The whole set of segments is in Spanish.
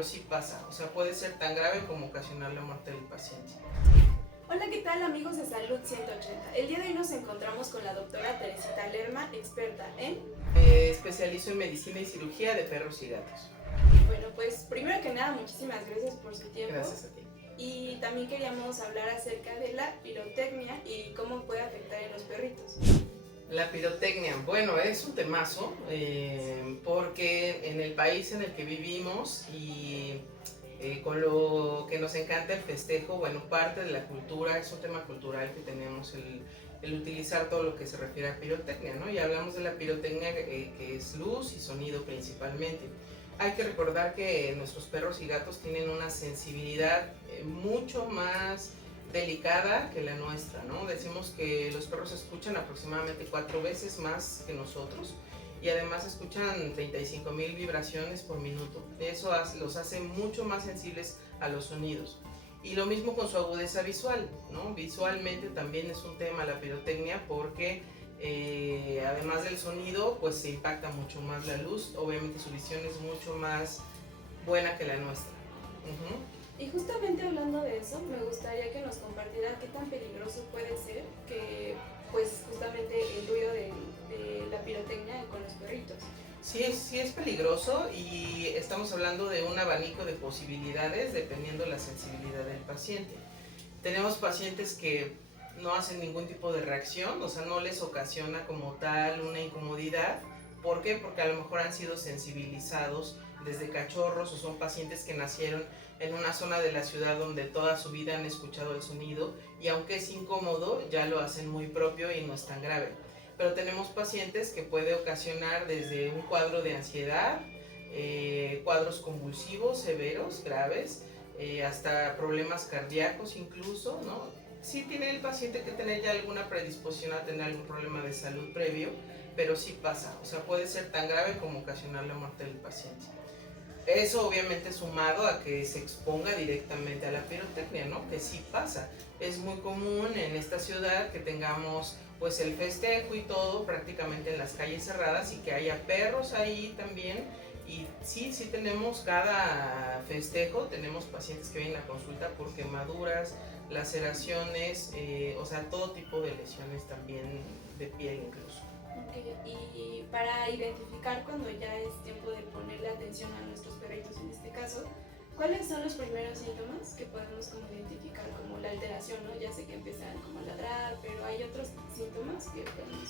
pero sí pasa, o sea, puede ser tan grave como ocasionar la muerte del paciente. Hola, ¿qué tal amigos de Salud 180? El día de hoy nos encontramos con la doctora Teresita Lerma, experta en... Me especializo en medicina y cirugía de perros y gatos. Bueno, pues primero que nada, muchísimas gracias por su tiempo. Gracias a ti. Y también queríamos hablar acerca de la pirotecnia y cómo puede afectar en los perritos. La pirotecnia, bueno, es un temazo porque en el país en el que vivimos y con lo que nos encanta el festejo, bueno, parte de la cultura, es un tema cultural que tenemos el utilizar todo lo que se refiere a pirotecnia, ¿no? Y hablamos de la pirotecnia que es luz y sonido principalmente. Hay que recordar que nuestros perros y gatos tienen una sensibilidad mucho más delicada que la nuestra, ¿no? Decimos que los perros escuchan aproximadamente 4 veces más que nosotros y además escuchan 35,000 vibraciones por minuto. Eso los hace mucho más sensibles a los sonidos. Y lo mismo con su agudeza visual, ¿no? Visualmente también es un tema la pirotecnia porque además del sonido, pues se impacta mucho más la luz. Obviamente su visión es mucho más buena que la nuestra. Y justamente hablando de eso, me gustaría que nos compartiera qué tan peligroso puede ser que, pues justamente el ruido de la pirotecnia con los perritos. Sí es peligroso y estamos hablando de un abanico de posibilidades dependiendo de la sensibilidad del paciente. Tenemos pacientes que no hacen ningún tipo de reacción, o sea, no les ocasiona como tal una incomodidad. ¿Por qué? Porque a lo mejor han sido sensibilizados desde cachorros o son pacientes que nacieron en una zona de la ciudad donde toda su vida han escuchado el sonido y aunque es incómodo, ya lo hacen muy propio y no es tan grave. Pero tenemos pacientes que puede ocasionar desde un cuadro de ansiedad, cuadros convulsivos severos, graves, hasta problemas cardíacos incluso, ¿no? Sí tiene el paciente que tener ya alguna predisposición a tener algún problema de salud previo, pero sí pasa, o sea, puede ser tan grave como ocasionar la muerte del paciente. Eso obviamente sumado a que se exponga directamente a la pirotecnia, ¿no? Que sí pasa. Es muy común en esta ciudad que tengamos pues el festejo y todo prácticamente en las calles cerradas y que haya perros ahí también. Y sí tenemos cada festejo, tenemos pacientes que vienen a consulta por quemaduras, laceraciones, o sea, todo tipo de lesiones también de piel incluso. Okay. Y para identificar cuando ya es tiempo de ponerle atención a nuestros perritos en este caso, ¿cuáles son los primeros síntomas que podemos como identificar como la alteración, ¿no? Ya sé que empiezan como a ladrar, pero hay otros síntomas que podemos...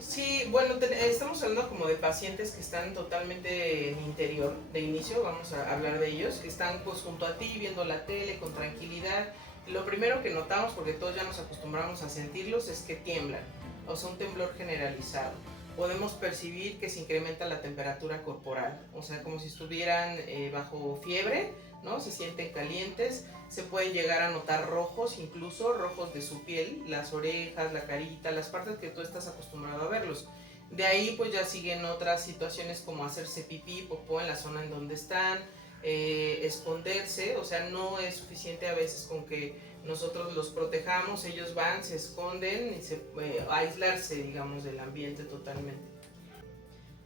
Sí, bueno, estamos hablando como de pacientes que están totalmente en interior, de inicio, vamos a hablar de ellos, que están pues junto a ti viendo la tele con tranquilidad. Lo primero que notamos, porque todos ya nos acostumbramos a sentirlos, es que tiemblan, o sea, un temblor generalizado. Podemos percibir que se incrementa la temperatura corporal, o sea, como si estuvieran bajo fiebre, ¿no? Se sienten calientes, se pueden llegar a notar rojos, incluso rojos de su piel, las orejas, la carita, las partes que tú estás acostumbrado a verlos. De ahí pues ya siguen otras situaciones como hacerse pipí, popó en la zona en donde están, esconderse, o sea, no es suficiente a veces con que nosotros los protejamos, ellos van, se esconden y se aislarse, digamos, del ambiente totalmente.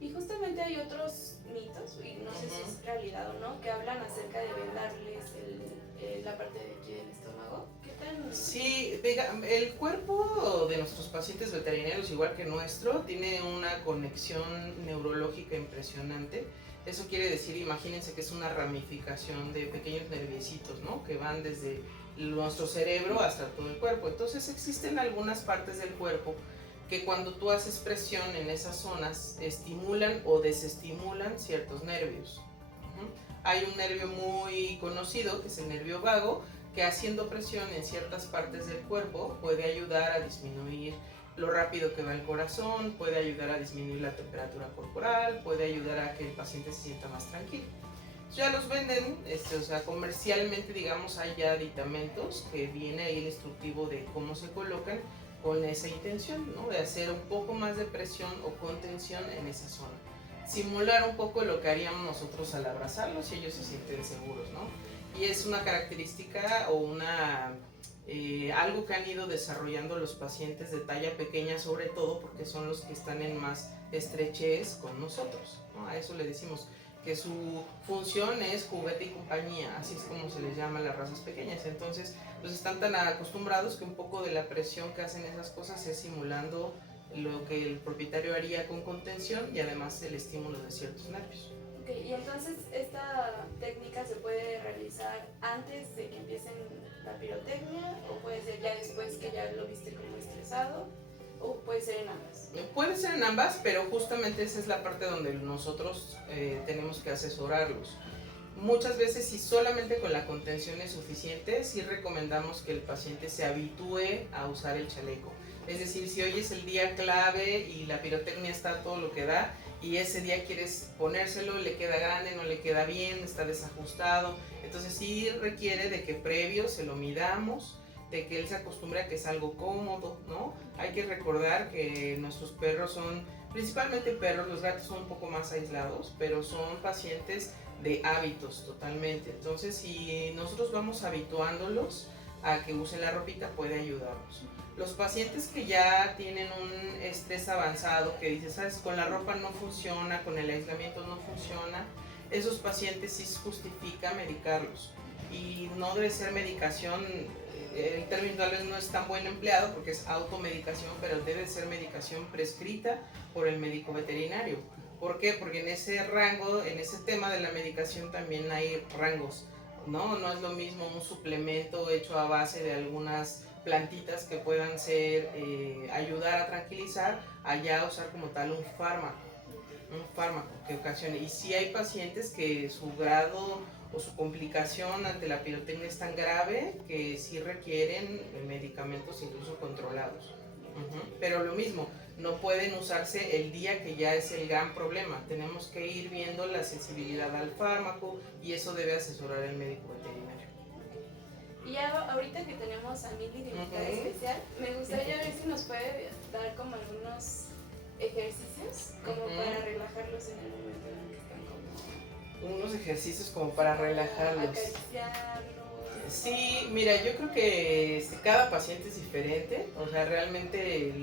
Y justamente hay otros mitos, y no sé si es realidad o no, que hablan acerca de vendarles la parte de aquí del estómago. ¿Qué tan...? Sí, el cuerpo de nuestros pacientes veterinarios, igual que nuestro, tiene una conexión neurológica impresionante. Eso quiere decir, imagínense que es una ramificación de pequeños nerviecitos, ¿no? Que van desde nuestro cerebro hasta todo el cuerpo. Entonces existen algunas partes del cuerpo que cuando tú haces presión en esas zonas estimulan o desestimulan ciertos nervios. Hay un nervio muy conocido que es el nervio vago, que haciendo presión en ciertas partes del cuerpo puede ayudar a disminuir lo rápido que va el corazón, puede ayudar a disminuir la temperatura corporal, puede ayudar a que el paciente se sienta más tranquilo. Ya los venden, o sea, comercialmente, digamos, hay ya aditamentos que viene ahí el instructivo de cómo se colocan con esa intención, ¿no? De hacer un poco más de presión o contención en esa zona. Simular un poco lo que haríamos nosotros al abrazarlos y ellos se sienten seguros, ¿no? Y es una característica o algo que han ido desarrollando los pacientes de talla pequeña, sobre todo porque son los que están en más estrechez con nosotros, ¿no? A eso le decimos. que su función es juguete y compañía, así es como se les llama a las razas pequeñas. Entonces, pues están tan acostumbrados que un poco de la presión que hacen esas cosas es simulando lo que el propietario haría con contención y además el estímulo de ciertos nervios. Ok, y entonces esta técnica se puede realizar antes de que empiecen la pirotecnia o puede ser ya después que ya lo viste como estresado o puede ser en ambas. Puede ser en ambas, pero justamente esa es la parte donde nosotros tenemos que asesorarlos. Muchas veces si solamente con la contención es suficiente, sí recomendamos que el paciente se habitúe a usar el chaleco. Es decir, si hoy es el día clave y la pirotecnia está todo lo que da y ese día quieres ponérselo, le queda grande, no le queda bien, está desajustado, entonces sí requiere de que previo se lo midamos, de que él se acostumbre a que es algo cómodo, ¿no? Hay que recordar que nuestros perros son, principalmente perros, los gatos son un poco más aislados, pero son pacientes de hábitos totalmente. Entonces, si nosotros vamos habituándolos a que usen la ropita, puede ayudarnos. Los pacientes que ya tienen un estrés avanzado, que dices, sabes, con la ropa no funciona, con el aislamiento no funciona, esos pacientes sí se justifica medicarlos. Y no debe ser medicación, el término tal vez no es tan buen empleado porque es automedicación, pero debe ser medicación prescrita por el médico veterinario. ¿Por qué? Porque en ese rango, en ese tema de la medicación también hay rangos, ¿no? No es lo mismo un suplemento hecho a base de algunas plantitas que puedan ser, ayudar a tranquilizar, allá usar como tal un fármaco que ocasione. Y sí hay pacientes que su grado o su complicación ante la pirotecnia es tan grave que sí requieren medicamentos incluso controlados. Pero lo mismo, no pueden usarse el día que ya es el gran problema. Tenemos que ir viendo la sensibilidad al fármaco y eso debe asesorar el médico veterinario. Y ya ahorita que tenemos a Mili de invitada especial, me gustaría ver si nos puede dar como algunos ejercicios como para relajarlos en el momento en el que están como... Unos ejercicios como para relajarlos. Acariciarlos. Sí, mira, yo creo que cada paciente es diferente, o sea, realmente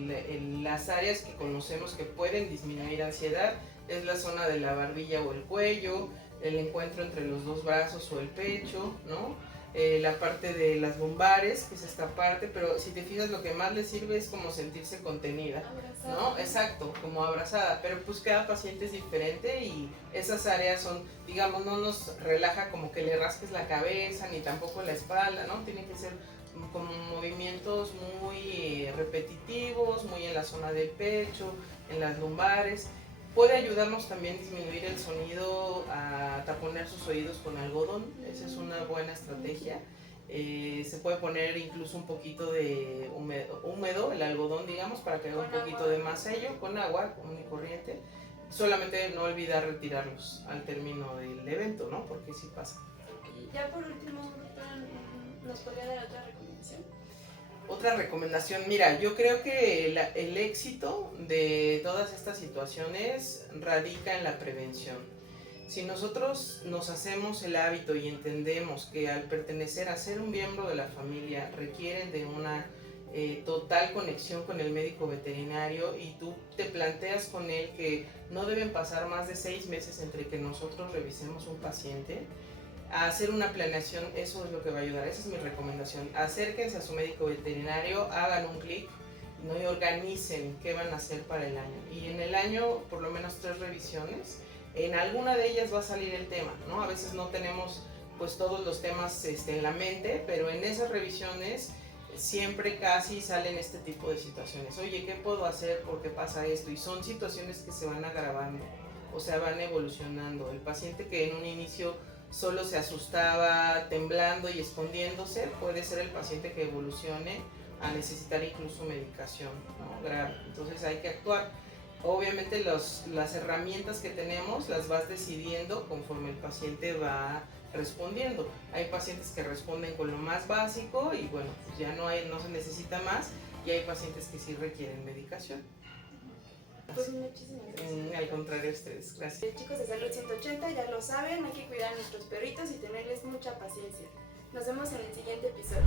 las áreas que conocemos que pueden disminuir ansiedad es la zona de la barbilla o el cuello, el encuentro entre los dos brazos o el pecho, ¿no? La parte de las lumbares, que es esta parte, pero si te fijas lo que más le sirve es como sentirse contenida, ¿no? Exacto, como abrazada, pero pues cada paciente es diferente y esas áreas son, digamos, no nos relaja como que le rasques la cabeza ni tampoco la espalda, ¿no? Tiene que ser como movimientos muy repetitivos, muy en la zona del pecho, en las lumbares. Puede ayudarnos también a disminuir el sonido, a taponar sus oídos con algodón, esa es una buena estrategia. Se puede poner incluso un poquito de húmedo, el algodón, digamos, para que haga un poquito de más sello, con agua común y corriente. Solamente no olvidar retirarlos al término del evento, ¿no? Porque sí pasa. Y ya por último, doctora, ¿nos podría dar otra recomendación? Otra recomendación, mira, yo creo que el éxito de todas estas situaciones radica en la prevención. Si nosotros nos hacemos el hábito y entendemos que al pertenecer a ser un miembro de la familia requieren de una total conexión con el médico veterinario y tú te planteas con él que no deben pasar más de 6 meses entre que nosotros revisemos un paciente, a hacer una planeación, eso es lo que va a ayudar, esa es mi recomendación. Acérquense a su médico veterinario, hagan un clic, ¿no? Y organicen qué van a hacer para el año. Y en el año, por lo menos 3 revisiones, en alguna de ellas va a salir el tema, ¿no? A veces no tenemos pues todos los temas en la mente, pero en esas revisiones siempre casi salen este tipo de situaciones. Oye, ¿qué puedo hacer? ¿Por qué pasa esto? Y son situaciones que se van agravando, o sea, van evolucionando. El paciente que en un inicio solo se asustaba temblando y escondiéndose, puede ser el paciente que evolucione a necesitar incluso medicación, ¿no? Grave. Entonces hay que actuar. Obviamente las herramientas que tenemos las vas decidiendo conforme el paciente va respondiendo. Hay pacientes que responden con lo más básico y bueno, pues ya no se necesita más, y hay pacientes que sí requieren medicación. Pues muchísimas gracias. Al contrario, ustedes, gracias. Chicos de Salud 180 ya lo saben, hay que cuidar a nuestros perritos y tenerles mucha paciencia. Nos vemos en el siguiente episodio.